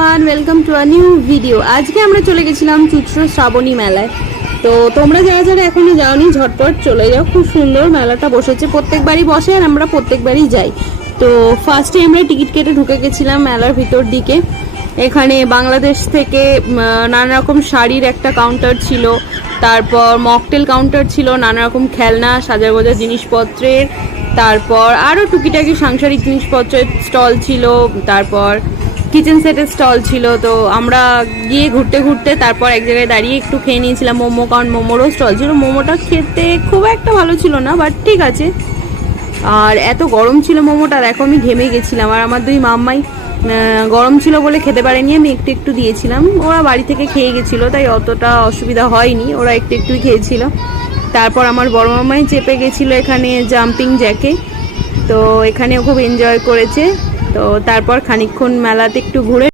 Everyone, welcome to a new video. আজকে আমরা চলে গেছিলাম চৈত্র শ্রাবণী মেলায়। তো তোমরা যারা যারা এখনো যাওনি ঝটপট চলে যাও, খুব সুন্দর মেলাটা বসেছে, প্রত্যেকবারই বসে আর আমরা প্রত্যেকবারই যাই। তো ফার্স্টে আমরা টিকিট কেটে ঢুকে গেছিলাম মেলার ভিতর দিকে। এখানে বাংলাদেশ থেকে নানা রকম শাড়ির একটা কাউন্টার ছিল, তারপর মকটেল কাউন্টার ছিল, নানা রকম খেলনা সাজা গোজা জিনিসপত্রের, তারপর আরও টুকিটাকি সাংসারিক জিনিসপত্রের স্টল ছিল, তারপর কিচেন সেটের স্টল ছিল। তো আমরা গিয়ে ঘুরতে ঘুরতে তারপর এক জায়গায় দাঁড়িয়ে একটু খেয়ে নিয়েছিলাম মোমো, কারণ মোমোরও স্টল ছিল। মোমোটা খেতে খুব একটা ভালো ছিল না, বাট ঠিক আছে। আর এত গরম ছিল মোমোটা, দেখো আমি ঘেমে গেছিলাম। আর আমার দুই মাম্মাই গরম ছিল বলে খেতে পারেনি, আমি একটু একটু দিয়েছিলাম, ওরা বাড়ি থেকে খেয়ে গেছিলো, তাই অতটা অসুবিধা হয়নি, ওরা একটু একটুই খেয়েছিল। তারপর আমার বড় মামাই চেপে গেছিলো এখানে জাম্পিং জ্যাকে, তো এখানেও খুব এনজয় করেছে। তো তারপর খানিকক্ষণ মেলাতে একটু ঘুরে